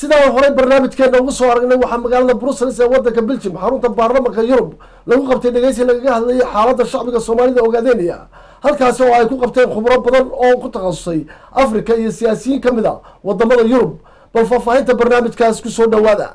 sidaa hore barnaamijkeena ugu soo aragnay waxaa magaalada Brussels ee waddanka Belgium xarunta baarlamaanka Yurub lagu qabtay dhageysi lagaga hadlayay xaaladda shacbiga Soomaalida Ogaden halkaas oo ay ku qabteen khubaro badan oo ku takhasusay Afrika iyo siyaasiyiin kamid ah wadamada Yurub bal faahfaahinta barnaamijkaas ku soo dhawaada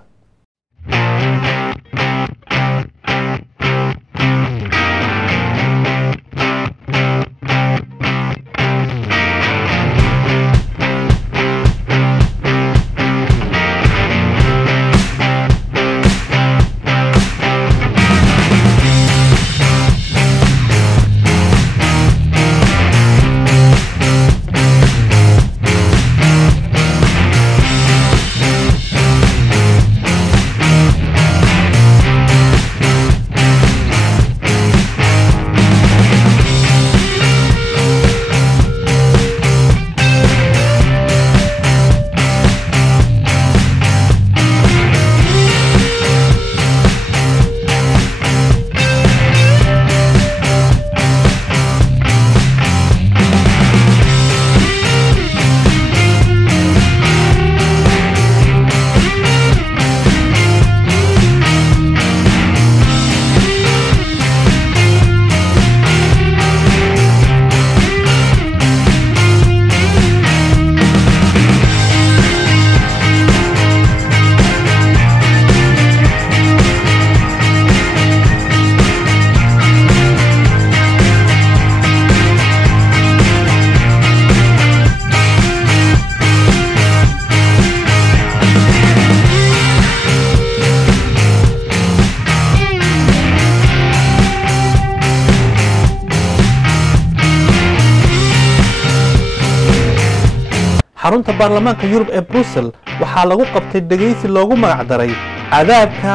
xarunta baarlamaanka Yurub ee Brussels waxaa lagu qabtay dhageysi loogu magac daray cadaabka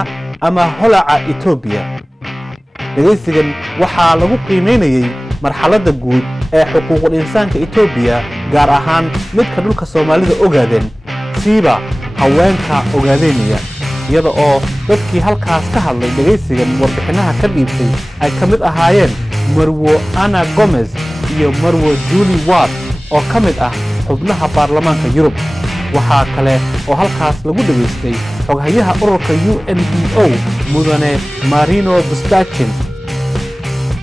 ama holaca Itoobiya. dhageysigan waxaa lagu qiimeynayay marxaladda guud ee xuquuqul insaanka Itoobiya gaar ahaan midka dhulka Soomaalida Ogaden siiba haweenka Ogadeniya iyada oo dadkii halkaas ka hadlay dhageysigan warbixinaha ka dhiibtay ay kamid ahaayeen Marwo Ana Gomez iyo Marwo Julie Ward oo kamid ah xubnaha baarlamaanka Yurub waxa kale oo halkaas lagu dhageystay xoghayaha ururka UNDO mudane Marino Bustachin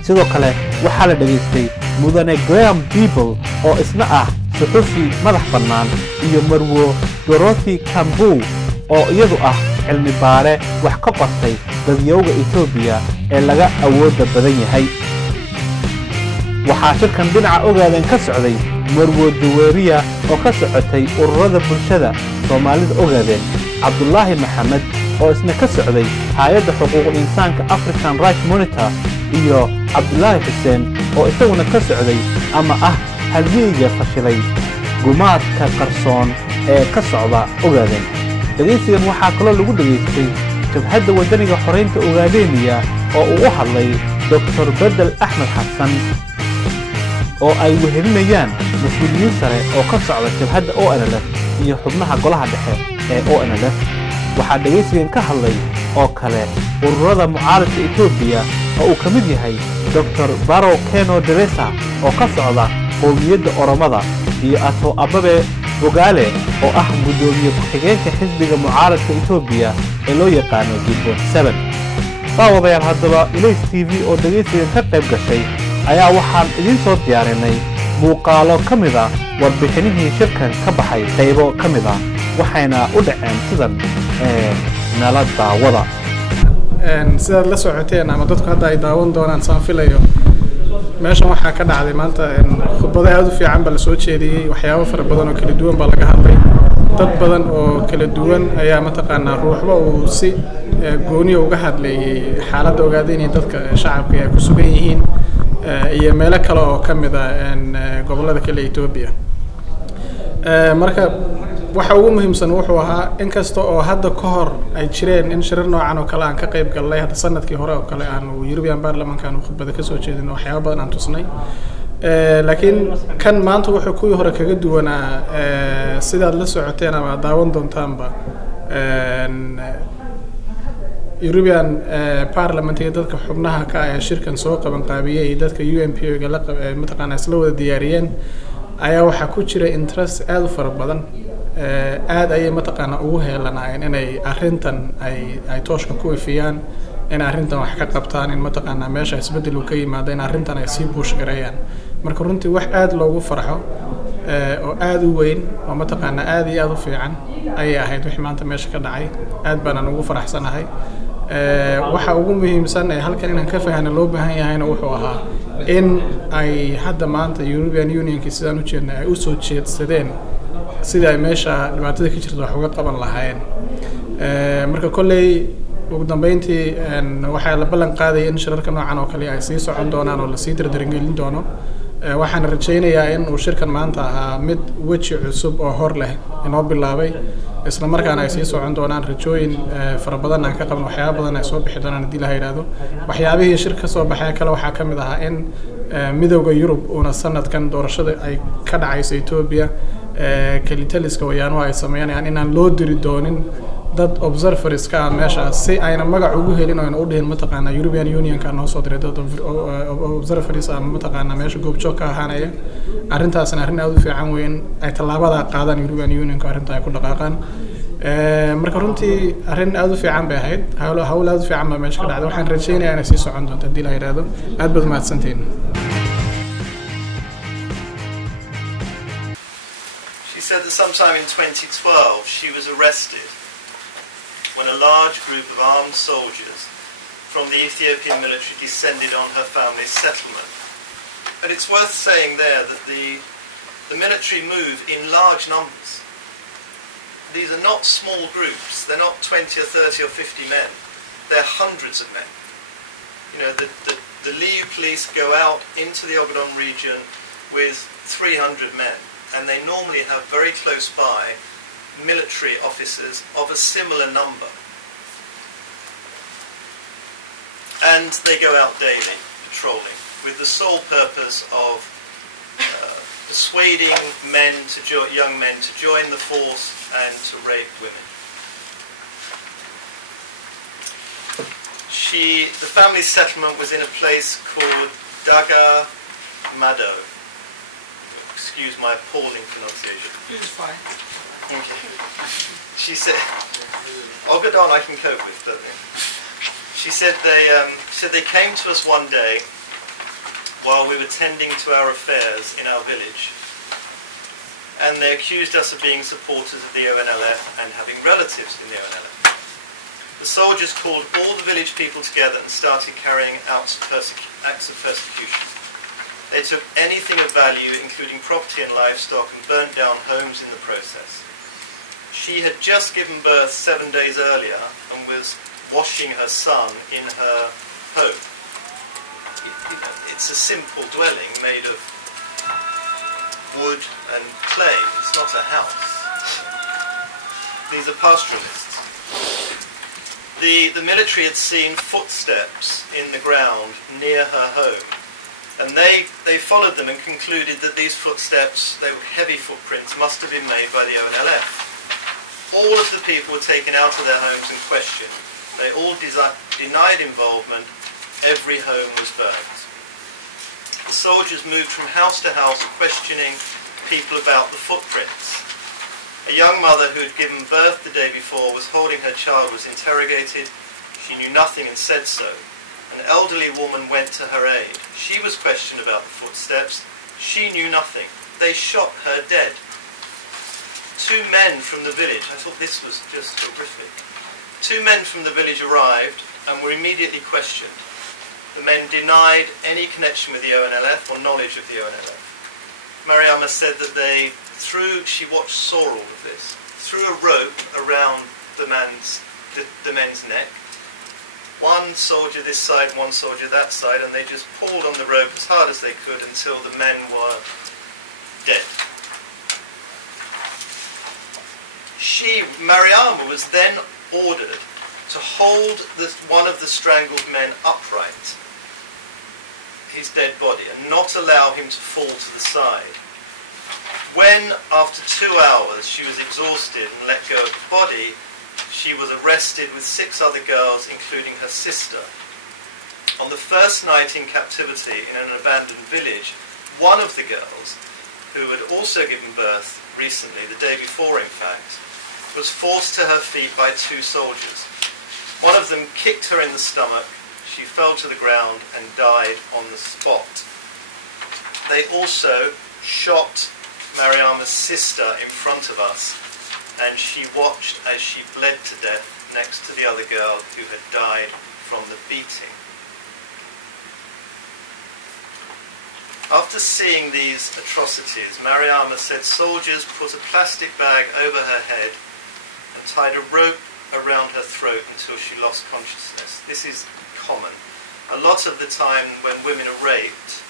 sidoo kale waxa la dhageystay mudane Graham People oo isna ah suxufi madax bannaan iyo Marwo Dorothy Kambu oo iyadu ah cilmi baare wax ka qortay dadyowga Itoobiya ee laga awooda badan yahay waxaa shirkan dhinaca Ogaden ka socday Marwo Duweriya oo ka socotay ururada bulshada Soomaalida Ogaden Abdullahi Maxamed oo isna ka socday hay'adda xuquuqul insaanka African Rights Monitor iyo Abdullahi Hussein oo isaguna ka socday ama ah halyeeyga fashilay gumaadka qarsoon ee ka socda Ogaden dhageysigan waxaa kaloo lagu dhageystay jabhadda wadaniga xoreynta Ogadeniya oo uu u hadlay Dr. Bedel Ahmed Hassan oo ay wehelinayaan mas'uuliyiin sare oo ka socda jabhadda ONLF iyo xubnaha golaha dhexe ee ONLF waxa dhageysigan ka hadlay oo kale ururada mucaaradka Itoobiya oo uu kamid yahay Dr. Baro Keno Deresa oo ka socda qowmiyadda Oromada iyo Ato Ababe Bogale oo ah gudoomiye ku-xigeenka xisbiga mucaaradka Itoobiya ee loo yaqaano Gibon 7 daawadeyaal haddaba Ilays TV oo dhageysigan ka qayb gashay ayaa waxaan idin soo diyaarinay muuqaalo kamid ah warbixinihii shirkan ka baxay qaybo kamid ah waxayna u dhaceen sidan nala daawada sidaad la socoteen ama dadku hadda ay daawan doonaan saan filayo meeshan waxaa ka dhacday maanta khudbado aad u fiican baa la soo jeediyey waxyaabo fara badan oo kala duwan baa laga hadlay dad badan oo kala duwan ayaa mataqaanaa ruuxba uu si gooni uga hadlayay xaaladda Ogaden iyo dadka shacabka ay ku sugan yihiin iyo meelo kale oo kamid ah gobolada kale Itoobiya marka waxa ugu muhiimsan wuxuu ahaa in kasta oo hadda ka hor ay jireen in shirar noocan oo kale aan ka qayb galnay hadda sanadkii hore oo kale aan European Baarlamaanka aan khudbada ka soo jeedin waxyaabo badan aan tusnay laakiin kan maanta wuxuu ku hore kaga duwanaa sidaad la socoteen ama daawan doontaanba European Parliament iyo dadka xubnaha ka ah shirkan soo qaban qaabiyay dadka UNPO-ga la mataqaanaa isla wada diyaariyeen ayaa waxa ku jira interest aad u fara badan aad ayay mataqaana ugu heelanayeen inay arrintan ay tooshka ku ifiyaan in arrintan wax ka qabtaan in mataqaana meesha isbedel uu ka yimaado in arrintan ay sii buush gareeyaan marka runtii wax aad loogu farxo oo aad u weyn oo mataqaana aad iyo aad u fiican ayay ahayd wixii maanta meesha ka dhacay aad baan ugu faraxsanahay waxa ugu muhiimsan ee halkan inaan ka fahano loo baahan yahayna wuxuu ahaa in ay hadda maanta European Unionki sidaan u jeednay ay u soo jeedsadeen sida ay meesha dhibaatada ka jirto wax uga qaban lahaayeen marka kolley ugu dambeyntii waxaa la ballan qaaday in shirarka noocan oo kale ay sii socon doonaan oo la sii dardargelin doono waxaan rajaynayaa in uu shirkan maanta ahaa mid weji cusub oo hor leh inoo bilaabay isla markaana ay sii socon doonaan rajooyin fara badan aan ka qabno waxyaabo badan ay soo bixi doonaan haddii la yiraahdo waxyaabihii shir ka soo baxay kale waxaa ka mid ahaa in midowga Yurub uuna sanadkan doorashada ay ka dhacayso Ethiopia kalitaliska wayaano ay sameeyaan inaan loo diri doonin dad observers ka meesha si ayna magac ugu helin oo u dhihin mataqaana European Union ka noo soo diray dad observers ama mataqaana meesha goobjoog ka ahaanaya arrintaasna arrin aad u fiican weyn ay talaabada qaadaan European Union ka arrinta ay ku dhaqaaqaan marka runtii arrin aad u fiican bay ahayd hawl aad u fiican baa meesha ka dhacday waxaan rajaynayaa inay sii socon doonto haddii la yiraahdo aad baad mahadsantiin She said that sometime in 2012 she was arrested when a large group of armed soldiers from the Ethiopian military descended on her family's settlement. And it's worth saying there that the military move in large numbers. These are not small groups. They're not 20 or 30 or 50 men. They're hundreds of men. You know, the Liu police go out into the Ogaden region with 300 men, and they normally have very close by military officers of a similar number. And they go out daily, patrolling, with the sole purpose of persuading young men to join the force and to rape women. The family settlement was in a place called Daga Mado. Excuse my appalling pronunciation. It's fine. Okay. She said, Ogaden I can cope with, don't they? She said they came to us one day while we were tending to our affairs in our village, and they accused us of being supporters of the ONLF and having relatives in the ONLF. The soldiers called all the village people together and started carrying out acts of persecution. They took anything of value, including property and livestock, and burnt down homes in the process. She had just given birth 7 days earlier and was washing her son in her home. It's a simple dwelling made of wood and clay. It's not a house. These are pastoralists. The military had seen footsteps in the ground near her home, and they followed them and concluded that these footsteps, they were heavy footprints, must have been made by the ONLF. All of the people were taken out of their homes and questioned. They all denied involvement. Every home was burnt. The soldiers moved from house to house questioning people about the footprints. A young mother who had given birth the day before was holding her child, was interrogated. She knew nothing and said so. An elderly woman went to her aid. She was questioned about the footsteps. She knew nothing. They shot her dead. 2 men from the village, I thought this was just horrific. 2 men from the village arrived and were immediately questioned. The men denied any connection with the ONLF or knowledge of the ONLF. Mariama said that she saw all of this, threw a rope around the men's neck. One soldier this side, one soldier that side, and they just pulled on the rope as hard as they could until the men were dead. Mariama was then ordered to hold one of the strangled men upright, his dead body, and not allow him to fall to the side. When, after 2 hours, she was exhausted and let go of the body, she was arrested with 6 other girls, including her sister. On the first night in captivity in an abandoned village, one of the girls, who had also given birth recently, the day before in fact, was forced to her feet by 2 soldiers. One of them kicked her in the stomach, she fell to the ground and died on the spot. They also shot Mariama's sister in front of us, and she watched as she bled to death next to the other girl who had died from the beating. After seeing these atrocities, Mariama said soldiers put a plastic bag over her head and tied a rope around her throat until she lost consciousness. This is common. A lot of the time when women are raped,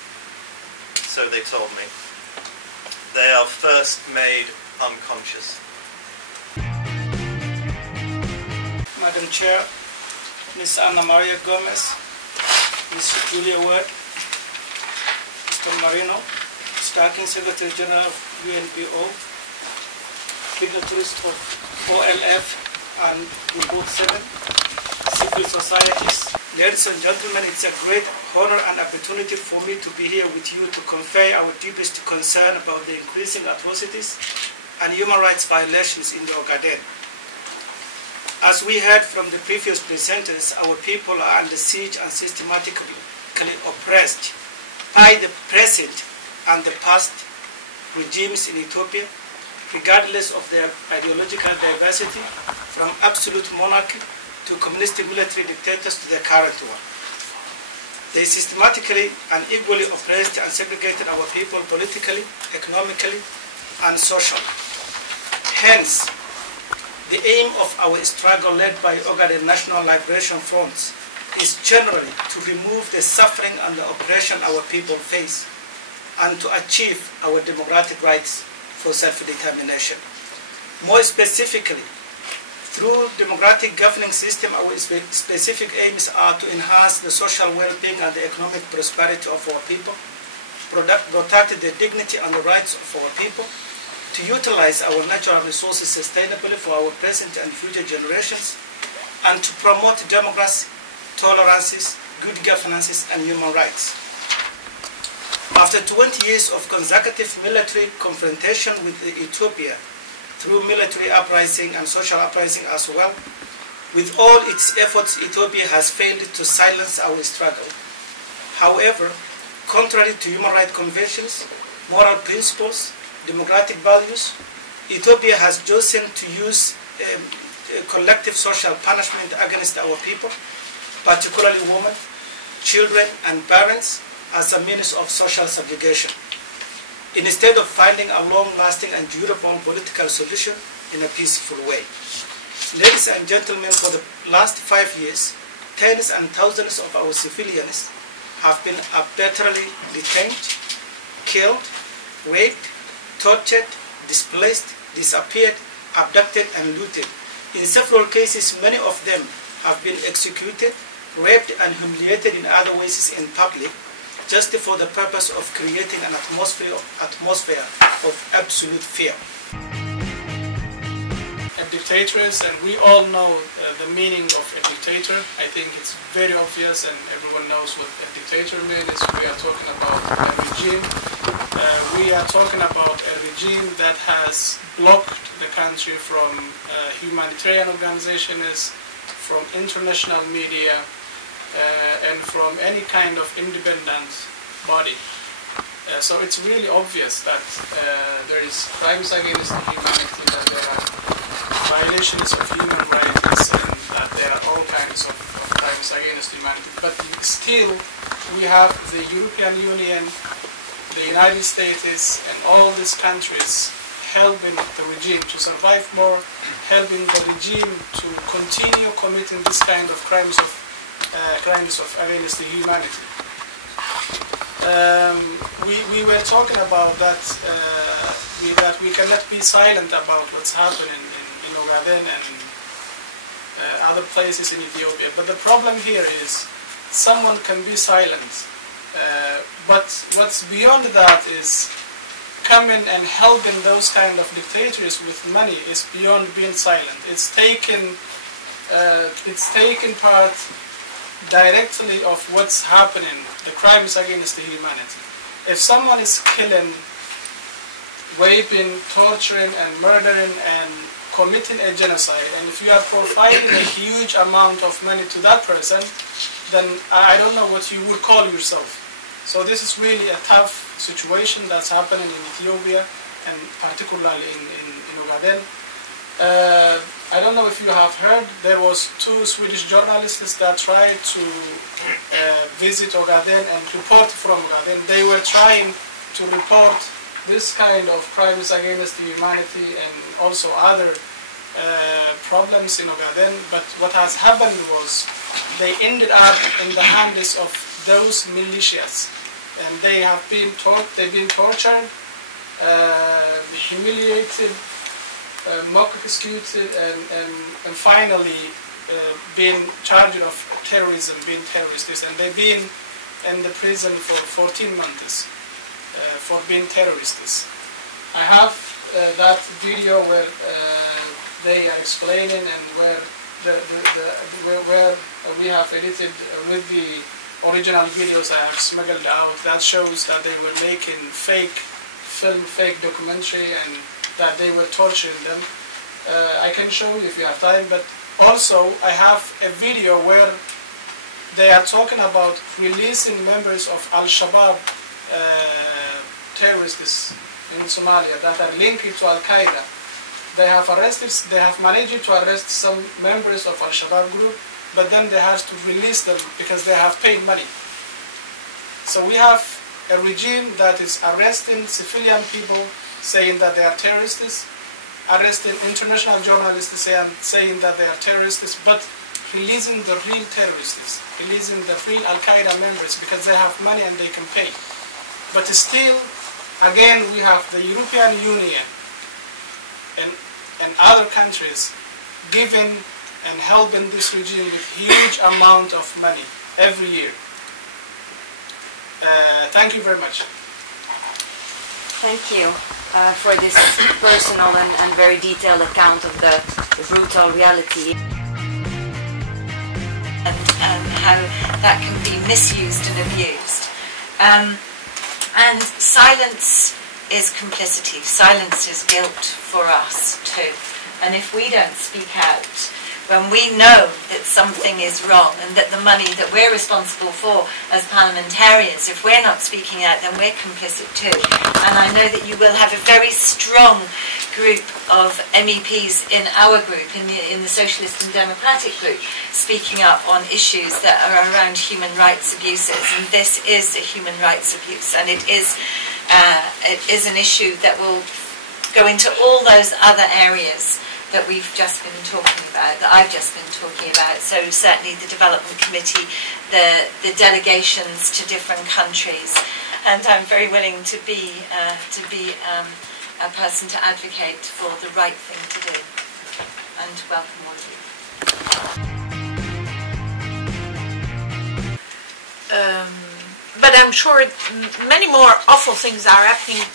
so they told me, they are first made unconscious. Madam Chair, Ms. Anna Maria Gomez, Ms. Julia Ward, Mr. Marino, Acting Secretary General of UNPO, dignitaries of OLF and Group 7, civil societies. Ladies and gentlemen, it's a great honor and opportunity for me to be here with you to convey our deepest concern about the increasing atrocities and human rights violations in the Ogaden. As we heard from the previous presenters, our people are under siege and systematically oppressed by the present and the past regimes in Ethiopia, regardless of their ideological diversity, from absolute monarchy to communist military dictators to the current one. They systematically and equally oppressed and segregated our people politically, economically, and socially. Hence, the aim of our struggle led by Ogaden National Liberation Front is generally to remove the suffering and the oppression our people face and to achieve our democratic rights for self-determination. More specifically, through democratic governing system, our specific aims are to enhance the social well-being and the economic prosperity of our people, protect the dignity and the rights of our people, to utilize our natural resources sustainably for our present and future generations, and to promote democracy, tolerances, good governances, and human rights. After 20 years of consecutive military confrontation with Ethiopia, through military uprising and social uprising as well, with all its efforts, Ethiopia has failed to silence our struggle. However, contrary to human rights conventions, moral principles, democratic values, Ethiopia has chosen to use collective social punishment against our people, particularly women, children, and parents, as a means of social subjugation, instead of finding a long-lasting and durable political solution in a peaceful way. Ladies and gentlemen, for the last 5 years, tens and thousands of our civilians have been arbitrarily detained, killed, raped, tortured, displaced, disappeared, abducted, and looted. In several cases, many of them have been executed, raped, and humiliated in other ways in public, just for the purpose of creating an atmosphere of absolute fear. And dictators, and we all know the meaning of a dictator. I think it's very obvious and everyone knows what a dictator means. We are talking about a regime. We are talking about a regime that has blocked the country from humanitarian organizations, from international media, and from any kind of independent body. So it's really obvious that there is crimes against humanity, that there are violations of human rights, and that there are all kinds of crimes against humanity. But still, we have the European Union, the United States, and all these countries helping the regime to survive more, helping the regime to continue committing this kind of crimes against the humanity. We were talking about that we cannot be silent about what's happening in Ogaden and other places in Ethiopia. But the problem here is someone can be silent, but what's beyond that is coming and helping those kind of dictators with money is beyond being silent. It's taking part directly of what's happening, the crimes against the humanity. If someone is killing raping, torturing, and murdering and committing a genocide. And if you are providing a huge amount of money to that person, then I don't know what you would call yourself. So this is really a tough situation that's happening in Ethiopia, and particularly in Ogaden. I don't know if you have heard, there was 2 Swedish journalists that tried to visit Ogaden and report from Ogaden. They were trying to report this kind of crimes against humanity and also other problems in Ogaden, but what has happened was they ended up in the hands of those militias, and they've been tortured, humiliated, mock executed, and finally been charged of terrorism, being terrorists, and they've been in the prison for 14 months for being terrorists. I have that video where they are explaining, and where where we have edited with the original videos I have smuggled out, that shows that they were making fake film, fake documentary, and that they were torturing them. I can show you if you have time, but also I have a video where they are talking about releasing members of Al-Shabaab terrorists in Somalia that are linked to Al-Qaeda. They have managed to arrest some members of Al-Shabaab group, but then they have to release them because they have paid money. So we have a regime that is arresting civilian people, saying that they are terrorists, arresting international journalists saying that they are terrorists, but releasing the real terrorists, releasing the real Al-Qaeda members because they have money and they can pay. But still, again, we have the European Union and other countries giving and helping this regime with huge amount of money every year. Thank you very much. Thank you for this personal and very detailed account of the brutal reality and how that can be misused and abused. And silence is complicity. Silence is guilt for us too. And if we don't speak out, when we know that something is wrong and that the money that we're responsible for as parliamentarians, if we're not speaking out, then we're complicit too. And I know that you will have a very strong group of MEPs in our group, in the Socialist and Democratic group, speaking up on issues that are around human rights abuses. And this is a human rights abuse, and it is an issue that will go into all those other areas that we've just been talking about, that I've just been talking about. So certainly the Development Committee, the delegations to different countries, and I'm very willing to be a person to advocate for the right thing to do. And welcome all of you. But I'm sure many more awful things are happening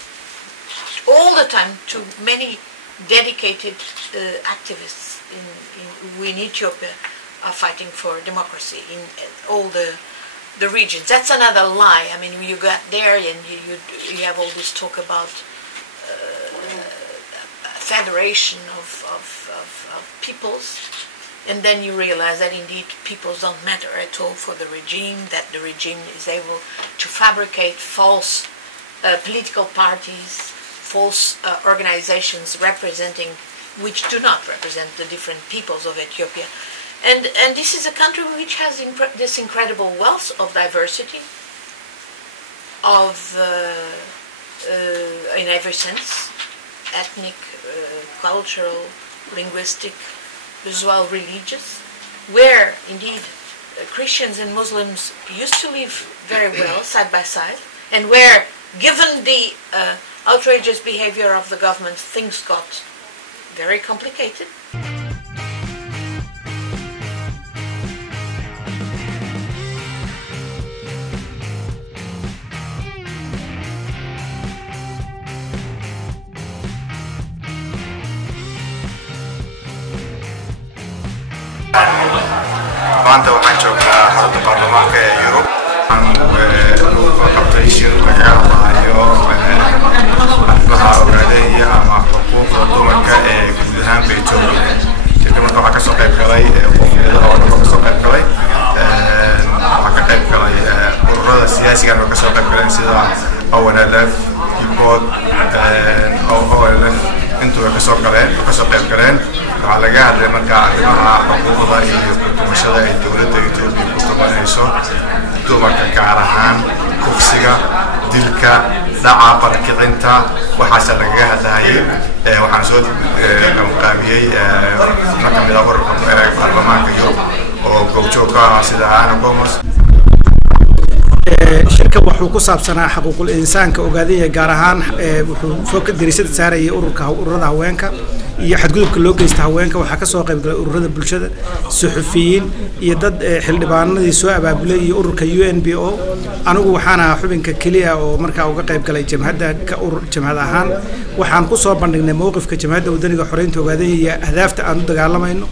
all the time to many dedicated activists in Ethiopia are fighting for democracy in all the regions. That's another lie. I mean, you got there and you have all this talk about federation of peoples, and then you realize that indeed peoples don't matter at all for the regime, that the regime is able to fabricate false political parties, false organizations which do not represent the different peoples of Ethiopia. And this is a country which has this incredible wealth of diversity, in every sense, ethnic, cultural, linguistic, as well religious, where indeed Christians and Muslims used to live very well side by side, and where, given the outrageous behavior of the government, things got very complicated. maanta waxaan joognaa xarunta baarlamaanka ee Yurub aan qabtay shir laga hadlayo arrimaha Ogaden ama xuquuqda dumarka ee guud ahaan Ethiopia shirka marka waxaa ka soo qayb galay qowmiyadaha oo dhan ka soo qayb galay waxaa ka qayb galay ururada siyaasiga oo ka soo qayb galeen sida ONLF Kibod OLF intuu ka soo qayb galeen waxaa laga hadlay marka arrimaha xuquuqda iyo dumarshada ay dowladda Ethiopia ku tabanayso dumarka gaar ahaan kufsiga dilka dhaca barkicinta waxaas laga hadlayay waxaan soo qaamiyay marka mid ah ururka baarlamaanka Yurub oo goobjoogka sida ana Gomos shirka wuxuu ku saabsanaa xuquuqul insaanka Ogaden gaar ahaan wuxuu focus diriisada saarayay ururada haweenka iyo xadgudubka loo geystay haweenka waxaa ka soo qayb galay ururada bulshada suxufiyiin iyo dad xildhibaanadii soo abaabulay iyo ururka UNBO anigu waxaan ahaa xubinka kaliya oo markaa uga qayb galay jamhad ahaan waxaan ku soo bandhignay mowqifka jamhadda wadaniga xoreynta Ogaden iyo ahdaafta aan u dagaalamayno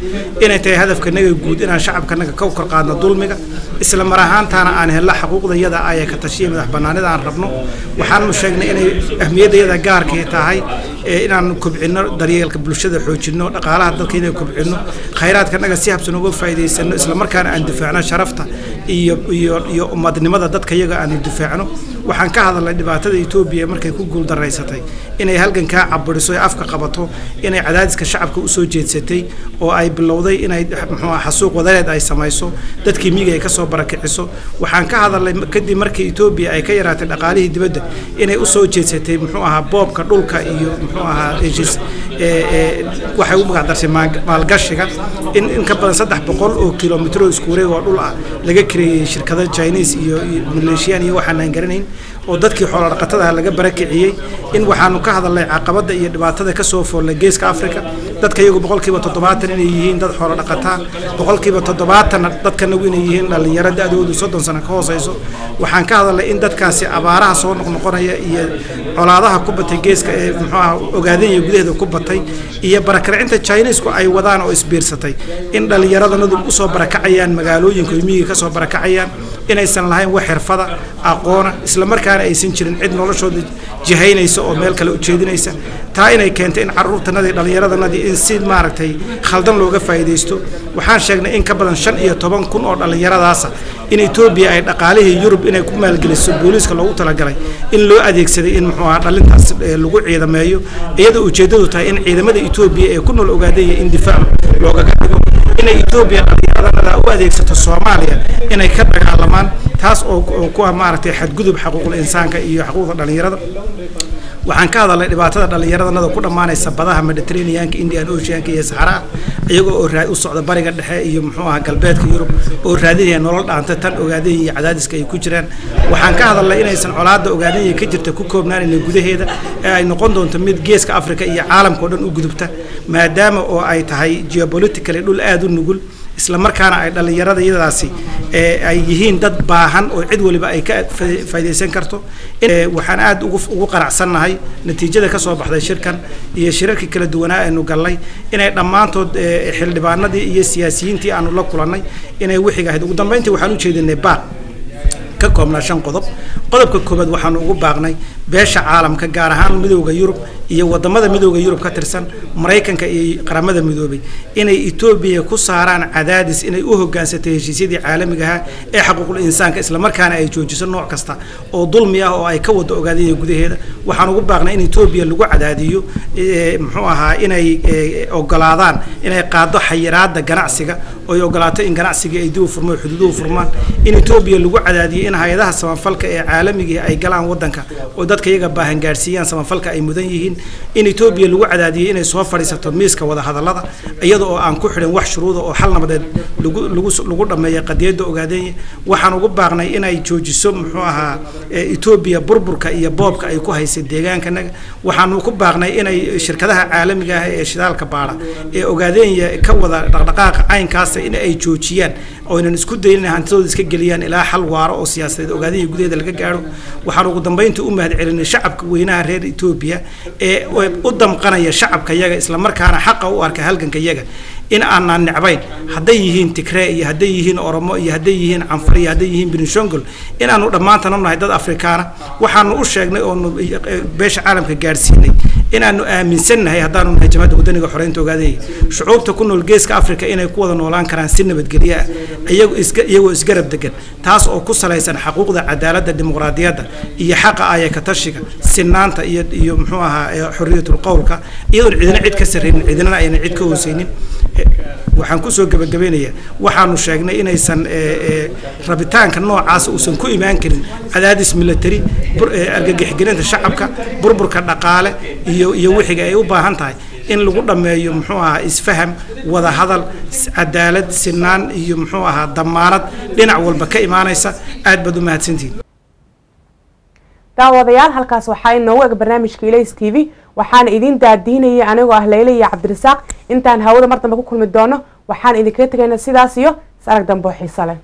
inay tahay hadafkanaga guud inaan shacabkanaga ka kor qaadno dulmiga isla mar ahaantaana aan helno xuquuqdayada ay ka tashiyo madax banaanida aan rabno waxaan sheegnay inay ahmiyadayada gaarka tahay inaan kobcino daryeelka bulshada xoojino dhaqaalaha dalka inay kobcino khayraadkanaga si habsan uga faa'iideysano isla markaana aan difaacno sharafta iyo ummadnimada dadka iyaga aan difaacno waxaan ka hadalnay dhibaatada Ethiopia markay ku guul dareysatay inay halgan ka caburiso ay afka qabato inay cadaadiska shacabka u soo jeedsatay oo ay bilowday inay xasuuq wadareed ay samayso dadkii miyiga ay ka soo barakiciso waxaan ka hadalnay kadib markii Ethiopia ay ka yaraatay dhaqaalihii dibadda inay u soo jeedsatay boobka dhulka iyo waxay u magacdarsay maalgashiga in ka badan 300 oo kiiloomitir oo isku wareeg oo dhul ah laga kireeyay shirkadaha Chinese iyo Malaysian iyo waxaan aan garanayn oo dadkii xoolo dhaqatada laga barakiciyay in waxaanu ka hadalnay caqabada iyo dhibaatada ka soo foolay geeska Afrika dadka iyagu 70% inay yihiin dad xoolo dhaqata 70% dadkana inay yihiin dhalinyaro da'doodu 30 sano ka hooseyso waxaan ka hadalnay in dadkaasi abaaraha soo noqonaya iyo colaadaha ku batay geeska ee Ogaden iyo gudaheeda ku batay iyo barakacinta Chinese-ku ay wadaan oo isbiirsatay in dhalinyaradana u soo barakacayaan magaalooyinka miyiga ka soo barakacayaan inaysan lahayn wax xirfada aqoon isla markaana aysan jirin cid noloshooda jihaynaysa oo meel kale u jeedinaysa taa inay keentay in carruurtanada dhalinyaradana in si maaragtay khaldan looga faa'iideysto waxaan sheegnay in ka badan 15,000 oo dhalinyaradaas in Ethiopia ay dhaqaalihii Yurub inay ku maalgeliso booliiska loogu talagalay in loo adeegsaday in dhalintaas lagu ciidameeyo iyadoo ujeedadu tahay in ciidamada Ethiopia ee ku nool Ogaden in difaac looga dhigo in Ethiopia dhalinyarada u adeegsato Soomaaliya inay ka dagaalamaan taas oo ku maaragtay xadgudub xuquuqul insaanka iyo xuquuqda dhalinyarada waxaan ka hadalnay dhibaatada dhalinyarada ku dhamaanaysa badaha Mediterranean-ka Indian Ocean-ka iyo Sahara iyagoo oo u socda bariga dhexe iyo galbeedka Yurub oo raadinaya nolol dhaanta tan Ogaden iyo cadaadiska ay ku jiraan waxaan ka hadalnay inaysan colaada Ogaden ka jirta ku koobnaan gudaheeda ay noqon doonto mid geeska Afrika iyo caalamka oo dhan u gudubta maadaama oo ay tahay geopolitically dhul aad u nugul isla markaana ay dhalinyarada iyadaasi ay yihiin dad baahan oo cid waliba ay ka faa'iideysan karto waxaan aad ugu qanacsanahay natiijada ka soo baxday shirkan iyo shirarkii kala duwanaa ee galay inay dhamaantood xildhibaanadii iyo siyaasiyiintii aanu la kulanay inay wixii ahayd ugu dambeyntii waxaan u jeedinay baaq ka koobnaa 5 qodob qodobka koobaad waxaan ugu baaqnay beesha caalamka gaar ahaan midowga Yurub iyo wadamada midowga Yurub ka tirsan Mareykanka iyo qaramada midoobay inay Ethiopia ku saaraan cadaadis inay u hoggaansato heshiisyadii caalamiga ah ee xuquuqul insaanka isla markaana ay joojiso nooc kasta oo dulmi ah oo ay ka wada Ogaden gudaheeda waxaan ugu baaqnay in Ethiopia lagu cadaadiyo inay ogolaadaan inay qaado xayiraadda ganacsiga oo ay ogolaato in ganacsiga ay dib furmo xuduuduhu furmaan in Ethiopia lagu cadaadiyo in hay'adaha samafalka ee caalamiga ay galaan wadanka oo dadka iyaga baahan gaarsiiyaan samafalka ay mudan yihiin in Ethiopia lagu cadaadiyo inay soo fadhiisato miiska wada hadallada iyadoo oo aan ku xirin wax shuruudo oo xal nabadeed lagu dhameeyo qadiyada Ogaden waxaan ugu baaqnay inay joojiso Ethiopia burburka iyo boobka ay ku haysay deegaankanaga waxaan ugu baaqnay inay shirkadaha caalamiga ah ee shidaalka baara ee Ogaden ka wada dhaqdhaqaaqa caynkaas in ay joojiyaan oo inaan isku daynin hantidooda iska geliyaan ilaa xal waara oo siyaasadeed Ogaden gudaheeda laga gaaro waxaan ugu dambeyntii u mahadcelinay shacabka weynaha reer Ethiopia ee u damqanaya shacabka iyaga isla markaana xaq u arka halganka iyaga in aanan necbayn hadday yihiin Tigray iyo hadday yihiin Oromo iyo hadday yihiin Canfar iyo hadday yihiin Benishangul in aanu dhamaantan nahay dad Afrikaana waxaanu u sheegnay oo beesha caalamka gaarsiinay in aanu aaminsanahay haddaanu nahay Jamhadda Wadaniga Xoreynta Ogaden shucuubta ku nool geeska Afrika inay ku wada noolaan karaan si nabadgelyo ah iyagoo isgarab degan taas oo ku salaysan xuquuqda cadaaladda dimuqraadiyadda iyo xaqa ay ka tashiga sinaanta iyo muxuu ahaa xorriyatul qowlka iyadoo cidina cid ka sarreyn cidina ayna cid ka hooseynin waxaan ku soo gabagabeynayaa waxaanu sheegnay inaysan rabitaanka noocaas uusan ku imaan karin cadaadis military argagixgelinta shacabka burburka dhaqaale iyo wixiga ay u baahan tahay in lagu dhameeyo muxuu ahaa isfaham wada hadal cadaalad sinaan iyo muxuu ahaa damaanad dhinac walba ka imaanaysa aad baad u mahadsantiin daawadayaal halkaas waxaa inoo eeg barnaamijka Ilays TV waxaan idin daadiinayay anigoo ah Leyle iyo Cabdirasaaq intaan hawada mar dambe ku kulmi doono waxaan idinkaga tagaynaa sidaas iyo sarag dambe xiiso leh